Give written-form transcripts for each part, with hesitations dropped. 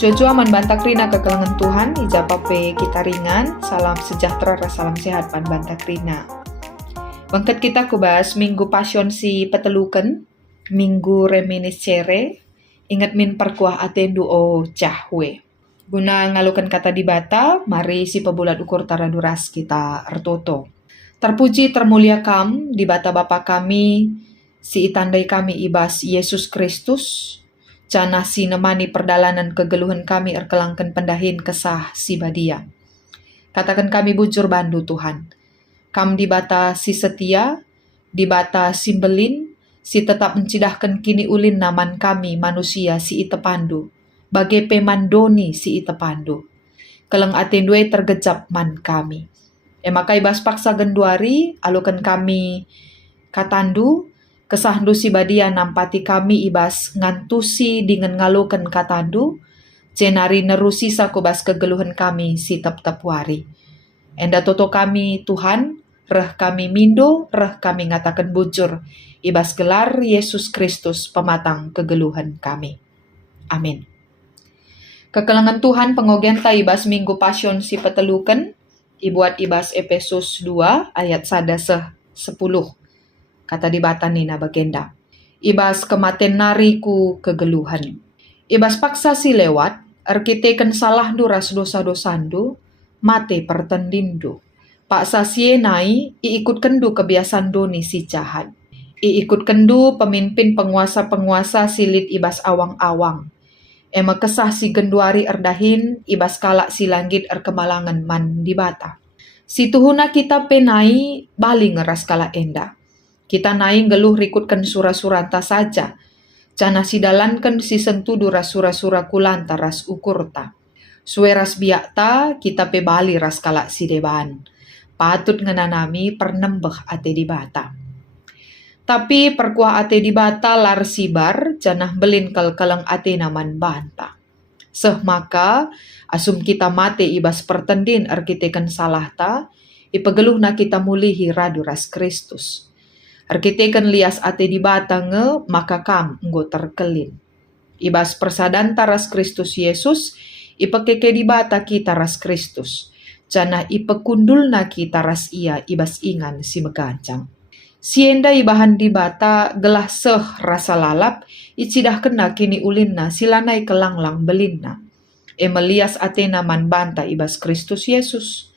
Jojo aman bantak rina kekelengan Tuhan, ijapape kita ringan, salam sejahtera, salam sehat pan bantak rina. Bangket kita kubas minggu passion si peteluken, minggu reminiscere, ingat min perkuah atendu o cahwe. Guna ngalukan kata di bata, mari si pebulat ukur tara duras kita ertoto. Terpuji termulia kam, di bata Bapa kami, si itandai kami ibas Yesus Kristus, cana si nemani perdalanan kegeluhan kami erkelangkan pendahin kesah si badia. Katakan kami bujur bandu Tuhan. Kam di bata si setia, di bata si belin, si tetap mencidahkan kini ulin naman kami manusia si itepandu. Bagai pemandoni si itepandu. Keleng atendue tergejap man kami. Makai bas paksa genduari, alukan kami katandu, kesahdu si badia nampati kami ibas ngantusi dengan ngalukan katandu, jenari nerusi sakubas kegeluhan kami si tep-tep wari. Enda toto kami Tuhan, reh kami mindo, reh kami ngatakan bujur, ibas gelar Yesus Kristus pematang kegeluhan kami. Amin. Kekelengan Tuhan pengogen ta ibas minggu passion si peteluken, ibuat ibas Efesus 2 ayat 10. Kata di bata nina bagenda. Ibas kematen nariku kegeluhan. Ibas paksa si lewat, arkiteken salah duras dosa-dosandu, mate pertendindu. Paksa sie nai, iikut kendu kebiasaan doni si jahat. Iikut kendu pemimpin penguasa-penguasa silit ibas awang-awang. Ema kesah si genduari erdahin, ibas kalak si langgit erkemalangan man di bata. Si tuhuna kita penai, bali ngeras kala enda. Kita naing geluh rikutkan sura-suranta saja. Cana si dalankan si sentu dura sura-sura kulanta ras ukurta. Sueras biakta kita pe bali ras kalak si deban. Patut ngenanami pernembeh ate di bata. Tapi perkuah ate di bata lar sibar, janah belin kaleng ate naman banta. Seh maka, asum kita mate ibas pertendin arkiteken salah ta, ipegeluh na kita mulihi radu ras Kristus. Arkiteken lias ate di bata nge, maka kam nggo terkelin. Ibas persadan taras Kristus Yesus, ipekeke di bata kita ras Kristus. Janah ipekundul na kita ras ia ibas ingan si megancang. Sienda ibahan di bata gelah seh rasa lalap, icidah kena kini ulinna silanai kelanglang belinna. Emelias ate naman banta ibas Kristus Yesus.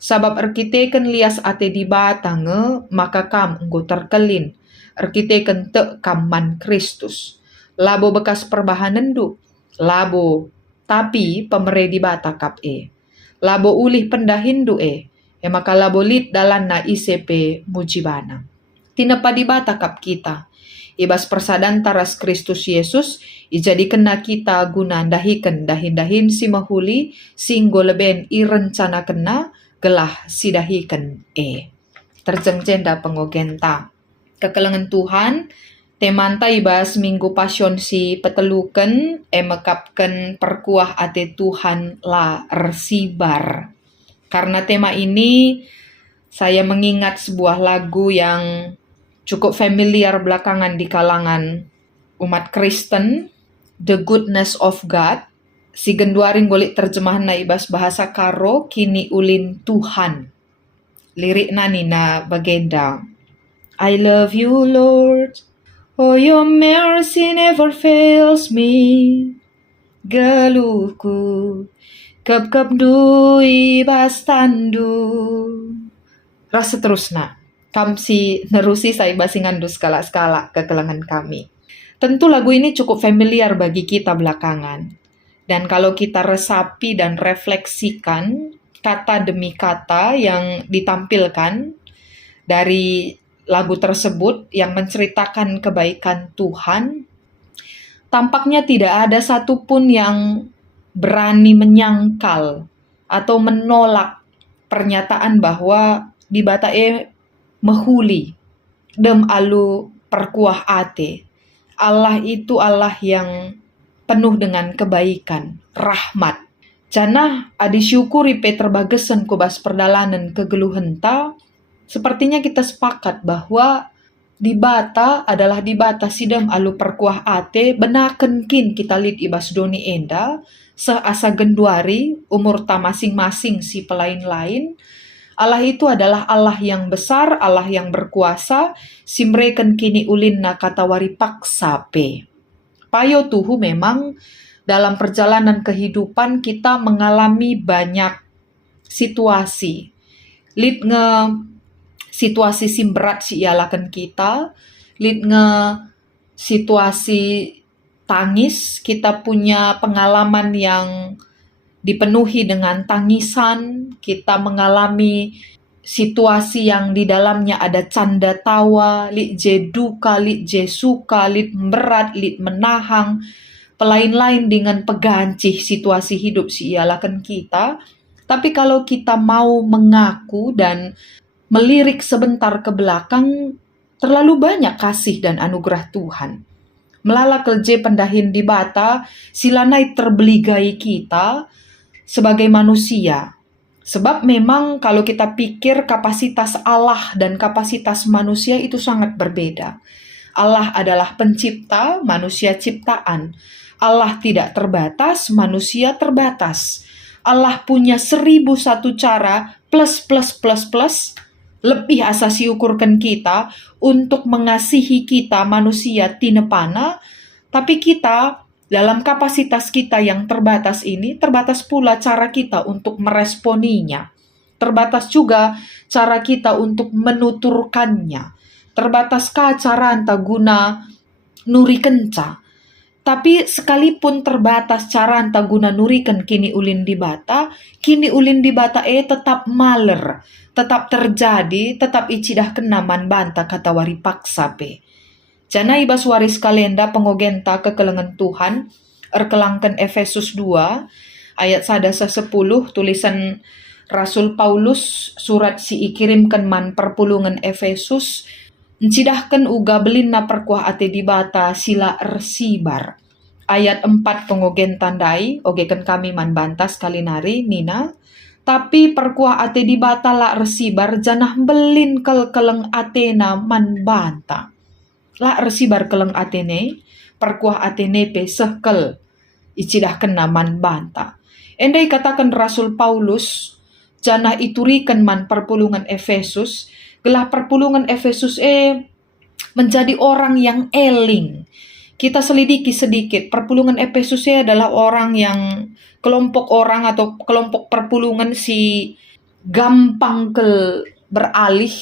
Sabab arkiteken lias ate di bata nge, maka kam enggo terkelin. Arkiteken te kam man Kristus. Labo bekas perbahanan du. Labo, tapi pemere di bata kap Labo ulih pendahin du maka labo lit dalan na ICP mujibana. Tinepa di bata kap kita. Ibas persadan taras Kristus Yesus, ijadi kena kita guna dahiken dahin-dahin si mahuli, singgo leben irencana kena, gelah sidahiken terjeng jenda pengogenta. Kekelengan Tuhan, temanta ibas minggu passion si peteluken, mekapken perkuah ate Tuhan la ersibar. Karena tema ini, saya mengingat sebuah lagu yang cukup familiar belakangan di kalangan umat Kristen, The Goodness of God. Si genduaring golik terjemahan na ibas bahasa karo kini ulin Tuhan. Lirik nani na bagenda. I love you Lord, oh your mercy never fails me. Geluhku kep-kep du ibas tandu. Rasa terusna. Kam si nerusi saya basingan du skala-skala kekelangan kami. Tentu lagu ini cukup familiar bagi kita belakangan. Dan kalau kita resapi dan refleksikan kata demi kata yang ditampilkan dari lagu tersebut yang menceritakan kebaikan Tuhan, tampaknya tidak ada satupun yang berani menyangkal atau menolak pernyataan bahwa di bata mehuli dem alu perkuah ate. Allah itu Allah yang penuh dengan kebaikan, rahmat. Janah adi syukuri pe terbagesen kubas perdalanan kegeluhan ta, sepertinya kita sepakat bahwa Di bata adalah di bata sidem alu perkuah ate benaken kin kita lid ibas doni enda seasa genduari umur ta masing-masing si pelain lain. Allah itu adalah Allah yang besar, Allah yang berkuasa, simreken kini ulin na katawari paksa pe. Payo tuhu memang dalam perjalanan kehidupan kita mengalami banyak situasi. Lid nge situasi sim berat si ialakan kita, lid nge situasi tangis, kita punya pengalaman yang dipenuhi dengan tangisan, kita mengalami situasi yang di dalamnya ada canda tawa, lid je duka, lid je suka, lid berat, lid menahang, pelain-lain dengan pegancih situasi hidup si ialakan kita. Tapi kalau kita mau mengaku dan melirik sebentar ke belakang, terlalu banyak kasih dan anugerah Tuhan. Melala kelje pendahin di bata, silanai terbeligai kita sebagai manusia. Sebab memang kalau kita pikir kapasitas Allah dan kapasitas manusia itu sangat berbeda. Allah adalah pencipta, manusia ciptaan. Allah tidak terbatas, manusia terbatas. Allah punya 1001 cara plus lebih asasi ukurkan kita untuk mengasihi kita manusia tinepana, tapi kita dalam kapasitas kita yang terbatas ini, terbatas pula cara kita untuk meresponinya. Terbatas juga cara kita untuk menuturkannya. Terbataskah cara anta guna nuri kenca. Tapi sekalipun terbatas cara anta guna nurikan kini ulin di bata tetap maler, tetap terjadi, tetap icidah kenaman banta kata wari paksa pe. Jana ibas waris kalenda pengogenta kekelengan Tuhan, erkelangkan Efesus 2, ayat 1-10, tulisan Rasul Paulus, surat si ikirimkan man perpulungan Efesus, encidahkan uga belina perkuah ate di bata sila ersibar. Ayat 4 pengogen tandai, ogekan kami man bantas kalinari, Nina. Tapi perkuah ate di bata la ersibar, janah belin keleng atena man banta. La ersibar keleng atene, perkuah atene pe sekel, icidah kena man banta. Endai katakan Rasul Paulus, janah iturikan man perpulungan Efesus, gelah perpulungan Efesus menjadi orang yang eling. Kita selidiki sedikit, perpulungan Efesus adalah orang yang kelompok orang atau kelompok perpulungan si gampang beralih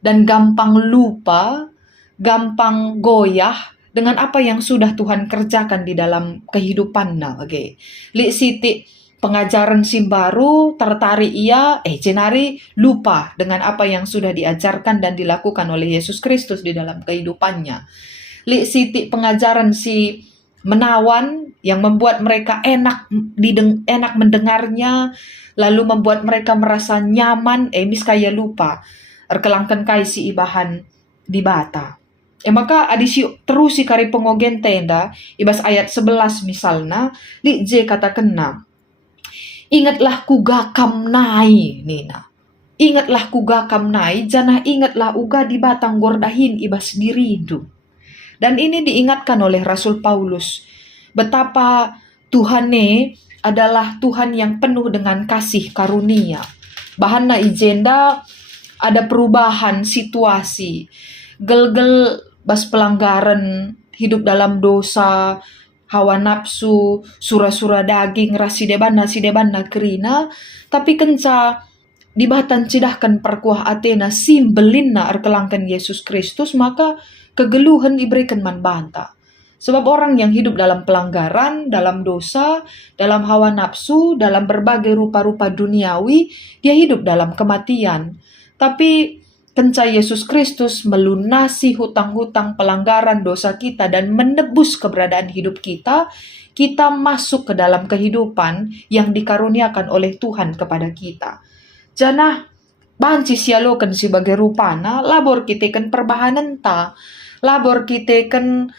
dan gampang lupa, gampang goyah dengan apa yang sudah Tuhan kerjakan di dalam kehidupannya. Oke. Li siti pengajaran sim baru tertarik ia jenari lupa dengan apa yang sudah diajarkan dan dilakukan oleh Yesus Kristus di dalam kehidupannya. Li siti pengajaran si menawan yang membuat mereka enak mendengarnya, lalu membuat mereka merasa nyaman, miskaya lupa erkelangkan kai si ibahan di bata. Maka adisi terus si kari pengogen tenda ibas ayat 11 misalnya, li je kata kena, ingatlah kugakam nai nina. Ingatlah kugakam nai, janah ingatlah uga di batang gordahin ibas diridu. Dan ini diingatkan oleh Rasul Paulus, betapa Tuhan adalah Tuhan yang penuh dengan kasih karunia. Bahana ijenda ada perubahan situasi, gel-gel bas pelanggaran, hidup dalam dosa, hawa nafsu, sura-sura daging, rasidebana kerina, tapi kenca dibatan cidahkan perkuah Athena simbelinna erkelangkan Yesus Kristus, maka kegeluhan diberikan man banta. Sebab orang yang hidup dalam pelanggaran, dalam dosa, dalam hawa nafsu, dalam berbagai rupa-rupa duniawi, dia hidup dalam kematian. Tapi kenca Yesus Kristus melunasi hutang-hutang pelanggaran dosa kita dan menebus keberadaan hidup kita, kita masuk ke dalam kehidupan yang dikaruniakan oleh Tuhan kepada kita. Janah banci sialokan sebagai rupana, labor kita kan perbahanan ta, labor kita kan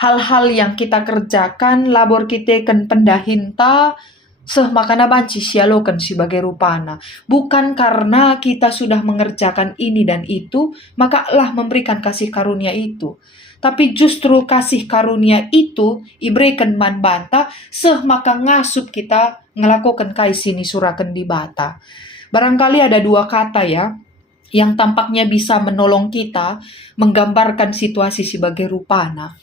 hal-hal yang kita kerjakan, labor kita kan pendahinta, Makana banci sialokan sebagai rupana. Bukan karena kita sudah mengerjakan ini dan itu, maka Allah memberikan kasih karunia itu. Tapi justru kasih karunia itu iberikan man banta, maka ngasup kita ngelakukan sini surakan di bata. Barangkali ada dua kata ya, yang tampaknya bisa menolong kita menggambarkan situasi sebagai rupana.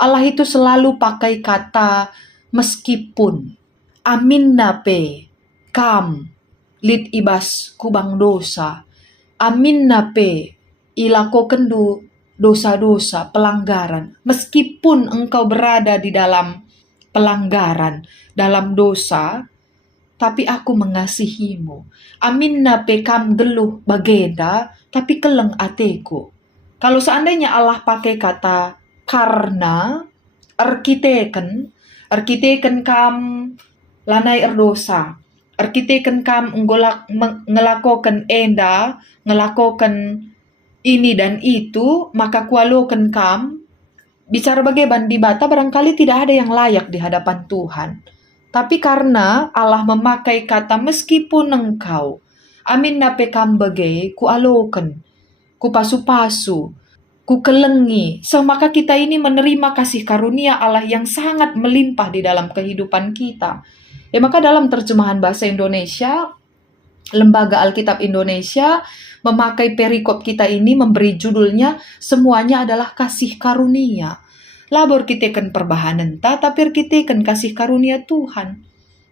Allah itu selalu pakai kata meskipun. Amin nape kam lit ibas kubang dosa. Amin nape ilako kendu dosa-dosa pelanggaran. Meskipun engkau berada di dalam pelanggaran, dalam dosa, tapi aku mengasihimu. Amin nape kam geluh bagenda, tapi keleng ateku. Kalau seandainya Allah pakai kata karena, arkiteken kam lanai erdosa, arkiteken kam ngelakokan ngelakokan ini dan itu, maka kualokan kam, bicara bagaimana di bata barangkali tidak ada yang layak di hadapan Tuhan. Tapi karena Allah memakai kata meskipun engkau, amin nape kam bagai, kualokan, kupasu-pasu, ku kelengi. Maka kita ini menerima kasih karunia Allah yang sangat melimpah di dalam kehidupan kita. Maka dalam terjemahan bahasa Indonesia, Lembaga Alkitab Indonesia memakai perikop kita ini memberi judulnya semuanya adalah kasih karunia. Labor kita kan perbahanan tapi kita kan kasih karunia Tuhan.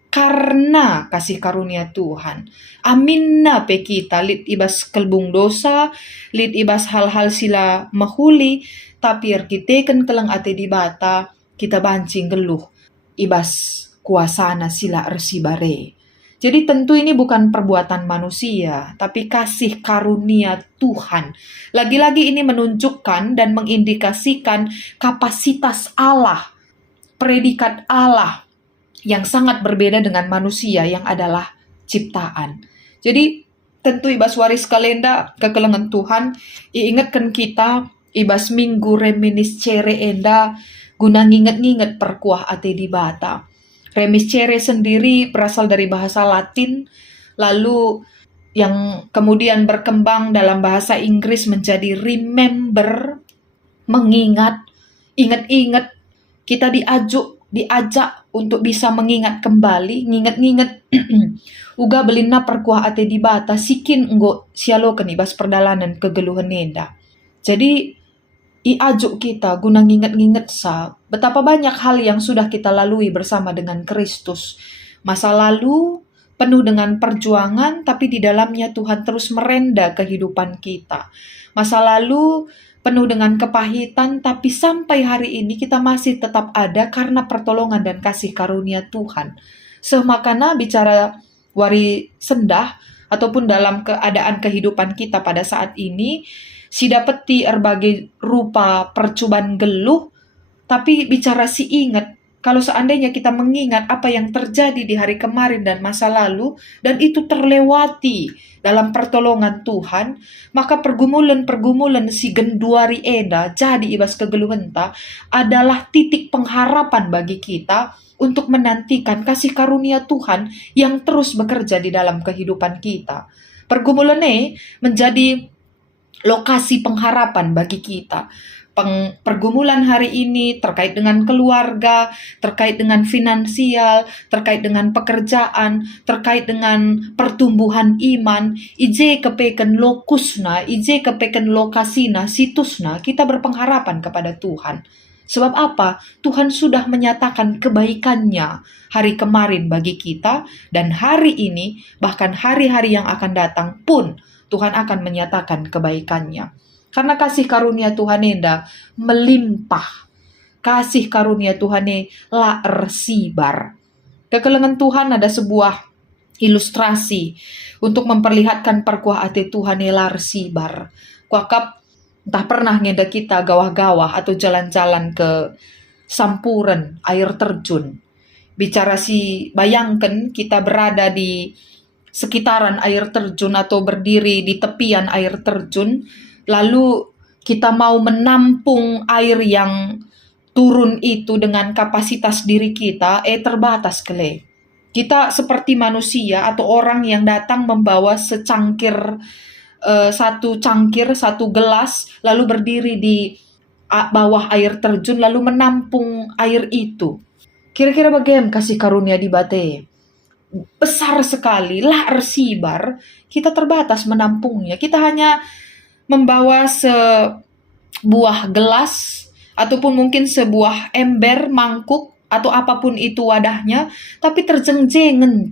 Karena kasih karunia Tuhan. Aminna pe kita lit ibas kelbung dosa, lit ibas hal-hal sila mahuli, tapi kita kan kelang ate di bata, kita bancing geluh, ibas kuasana sila ersibare. Jadi tentu ini bukan perbuatan manusia, tapi kasih karunia Tuhan. Lagi-lagi ini menunjukkan dan mengindikasikan kapasitas Allah, predikat Allah, yang sangat berbeda dengan manusia yang adalah ciptaan. Jadi tentu ibas waris kalenda kekelengan Tuhan, iingatkan kita ibas minggu reminiscere enda guna nginget-nginget perkuah ate di bata. Reminiscere sendiri berasal dari bahasa Latin, lalu yang kemudian berkembang dalam bahasa Inggris menjadi remember, mengingat, ingat-ingat, kita diajak untuk bisa mengingat kembali, nginget-nginget uga belina perkuah ate di bata sikin enggo sialokan ibas perdalanan kegeluhan nenda. Jadi iajuk kita guna nginget-nginget betapa banyak hal yang sudah kita lalui bersama dengan Kristus. Masa lalu penuh dengan perjuangan, tapi di dalamnya Tuhan terus merenda kehidupan kita. Masa lalu penuh dengan kepahitan, tapi sampai hari ini kita masih tetap ada karena pertolongan dan kasih karunia Tuhan. Makana bicara wari sendah, ataupun dalam keadaan kehidupan kita pada saat ini, si dapeti erbagai rupa percobaan geluh, tapi bicara si ingat, kalau seandainya kita mengingat apa yang terjadi di hari kemarin dan masa lalu, dan itu terlewati dalam pertolongan Tuhan, maka pergumulan-pergumulan si genduari eda jadi ibas kegeluhenta adalah titik pengharapan bagi kita untuk menantikan kasih karunia Tuhan yang terus bekerja di dalam kehidupan kita. Pergumulan menjadi lokasi pengharapan bagi kita. Pergumulan hari ini terkait dengan keluarga, terkait dengan finansial, terkait dengan pekerjaan, terkait dengan pertumbuhan iman, ije kepeken lokusna, ije kepeken lokasina, situsna, kita berpengharapan kepada Tuhan. Sebab apa? Tuhan sudah menyatakan kebaikannya hari kemarin bagi kita, dan hari ini, bahkan hari-hari yang akan datang pun, Tuhan akan menyatakan kebaikannya. Karena kasih karunia Tuhan enda melimpah. Kasih karunia Tuhan la ersibar. Kekelengan Tuhan ada sebuah ilustrasi untuk memperlihatkan perkuah ate Tuhan la ersibar. Kuakap entah pernah ngenda kita gawah-gawah atau jalan-jalan ke sampuran air terjun. Bicara bayangkan kita berada di sekitaran air terjun atau berdiri di tepian air terjun, lalu kita mau menampung air yang turun itu dengan kapasitas diri kita, terbatas kele. Kita seperti manusia atau orang yang datang membawa satu gelas, lalu berdiri di bawah air terjun, lalu menampung air itu. Kira-kira bagaimana kasih karunia di bate? Besar sekali, lah resibar, kita terbatas menampungnya. Kita hanya membawa sebuah gelas, ataupun mungkin sebuah ember, mangkuk, atau apapun itu wadahnya, tapi terjengjengen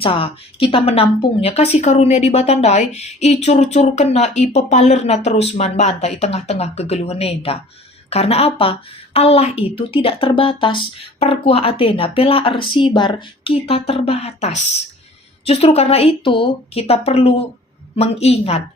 kita menampungnya. Kasih karunia di batandai, i cur-cur kena, i pepalerna terus man banta, i tengah-tengah kegeluhan enda. Karena apa? Allah itu tidak terbatas. Perkuah Athena, pela arsibar, kita terbatas. Justru karena itu, kita perlu mengingat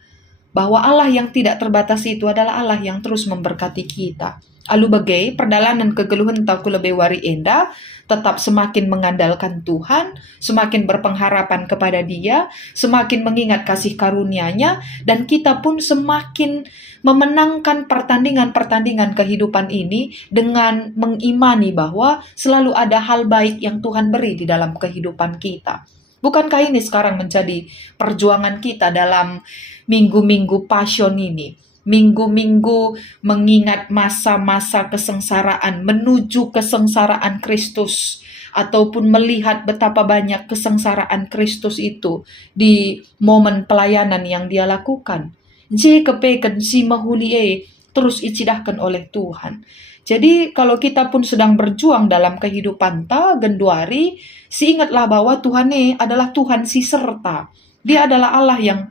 bahwa Allah yang tidak terbatas itu adalah Allah yang terus memberkati kita. Alu bagai perdalanan kegeluhan taku lebih wari enda, tetap semakin mengandalkan Tuhan, semakin berpengharapan kepada Dia, semakin mengingat kasih karunia-Nya, dan kita pun semakin memenangkan pertandingan-pertandingan kehidupan ini dengan mengimani bahwa selalu ada hal baik yang Tuhan beri di dalam kehidupan kita. Bukankah ini sekarang menjadi perjuangan kita dalam minggu-minggu passion ini? Minggu-minggu mengingat masa-masa kesengsaraan, menuju kesengsaraan Kristus, ataupun melihat betapa banyak kesengsaraan Kristus itu di momen pelayanan yang Dia lakukan. Kepekan si mahulie terus icidahkan oleh Tuhan. Jadi kalau kita pun sedang berjuang dalam kehidupan genduari, ingatlah bahwa Tuhan adalah Tuhan si serta. Dia adalah Allah yang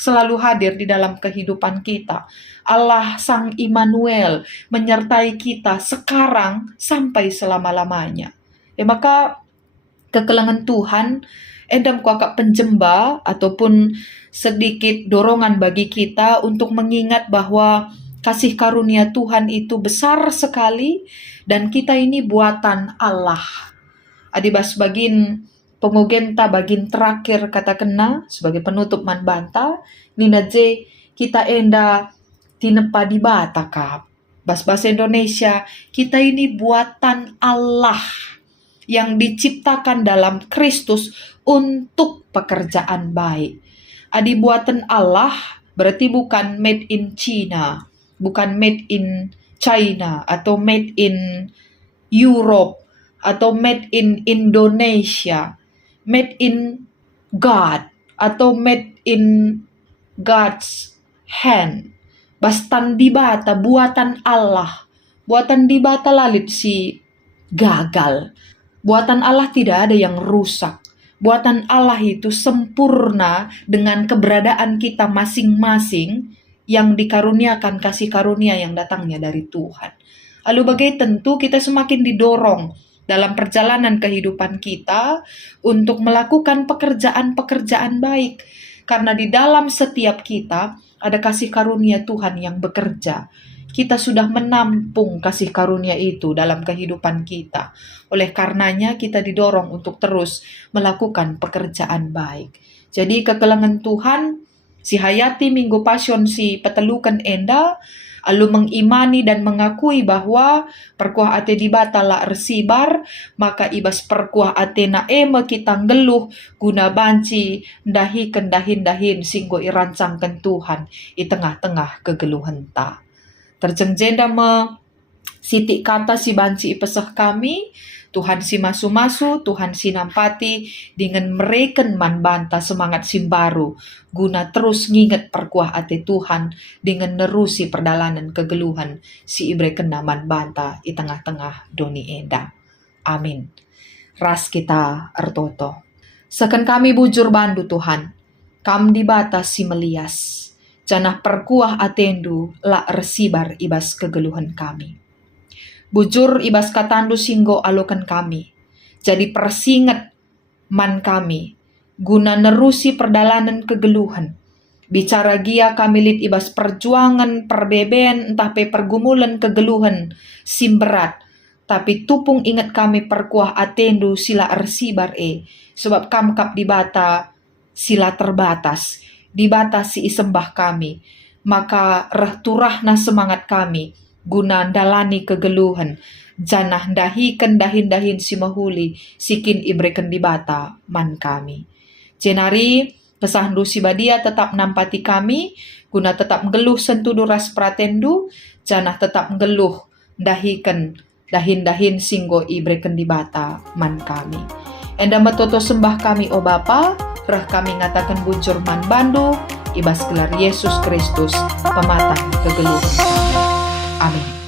selalu hadir di dalam kehidupan kita. Allah Sang Immanuel menyertai kita sekarang sampai selama-lamanya. Maka kekelengan Tuhan, endam kuakak penjemba ataupun sedikit dorongan bagi kita untuk mengingat bahwa kasih karunia Tuhan itu besar sekali dan kita ini buatan Allah. Adibas bagin pengugenta bagin terakhir kata kena sebagai penutup man banta, Nina J kita enda tinepa di bata kap. Bahasa Indonesia, kita ini buatan Allah yang diciptakan dalam Kristus untuk pekerjaan baik. Adi buatan Allah berarti bukan made in China, bukan made in China, atau made in Europe, atau made in Indonesia. Made in God, atau made in God's hand. Bastan di bata, buatan Allah. Buatan di bata lalit si gagal. Buatan Allah tidak ada yang rusak. Buatan Allah itu sempurna dengan keberadaan kita masing-masing yang dikaruniakan kasih karunia yang datangnya dari Tuhan. Lalu bagai tentu kita semakin didorong dalam perjalanan kehidupan kita untuk melakukan pekerjaan-pekerjaan baik. Karena di dalam setiap kita ada kasih karunia Tuhan yang bekerja. Kita sudah menampung kasih karunia itu dalam kehidupan kita. Oleh karenanya kita didorong untuk terus melakukan pekerjaan baik. Jadi kekelengan Tuhan, si hayati minggu passion si petelukan enda, alu mengimani dan mengakui bahwa perkuah ate di batala resibar, maka ibas perkuah ate na ema kita ngeluh guna banci dahin singgo irancangkan Tuhan di tengah-tengah kegeluhan ta. Terjengjenda me sitik kata si banci ipesah kami, Tuhan si masu-masu, Tuhan si nampati, dengan mereken man banta semangat simbaru, guna terus nginget perkuah ate Tuhan, dengan nerusi perdalanan kegeluhan, si ibreken man banta di tengah-tengah doni enda. Amin. Ras kita ertoto. Seken kami bujur bandu Tuhan, kam di batas si melias, janah perkuah atendu la resibar ibas kegeluhan kami. Bujur ibas katandu singgo alokan kami. Jadi persinget man kami. Guna nerusi perdalanan kegeluhan. Bicara gia kami lit ibas perjuangan, perbeben, entah pe pergumulan kegeluhan, simberat. Tapi tupung ingat kami perkuah atendu sila arsibar sebab kamkap di bata sila terbatas. Di bata si isembah kami. Maka reh turahna semangat kami guna dalani kegeluhan Janah dahiken dahin-dahin si mahuli, sikin ibreken di bata man kami. Jenari pesandu si badia tetap nampati kami, guna tetap ngeluh sentudu ras pratendu, janah tetap ngeluh dahiken dahin-dahin singgo ibreken di bata man kami. Enda metoto sembah kami o Bapa, reh kami ngatakan buncur man bandu, ibas gelar Yesus Kristus, pematang kegeluhan kami. Amin.